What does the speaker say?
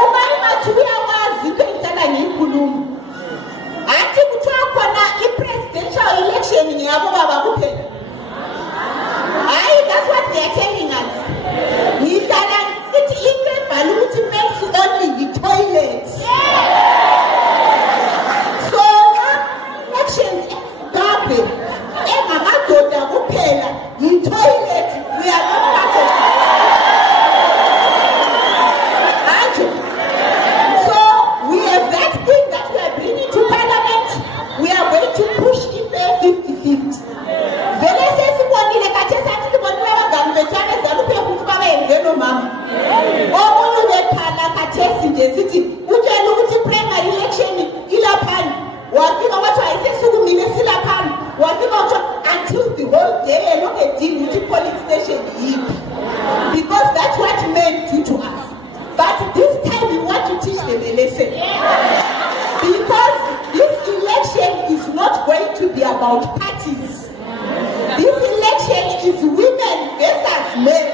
Uma ingathuya kwazi into engitaka ngiyikhuluma. Athi kuthiwa khona i-presidential election ngiyabo baba kuphela. Hayi, that's what they are telling us. Ngihlala sithi into ebhala ukuthi makes only the toilet. So elections ezimbabwe engamadoda kuphela yi-toilet. We are not part of it. So we have that thing that we are bringing to Parliament. We are going to push it there 50-50. Vele sesibonile kathesi athi libonile abangani bethu ezala uphela ukuthi baba yenzeni mama. Omunye bekhala kathesi nje sithi utshela ukuthi primary election ilaphani. Wafika wathi ayisesukumile silaphani. Wafika wathi until the whole day elokhu edinga ukuthi police station yiphi. Because that's what men do to us. But this time we want to teach them a lesson. Because this election is not going to be about parties. This election is women versus men.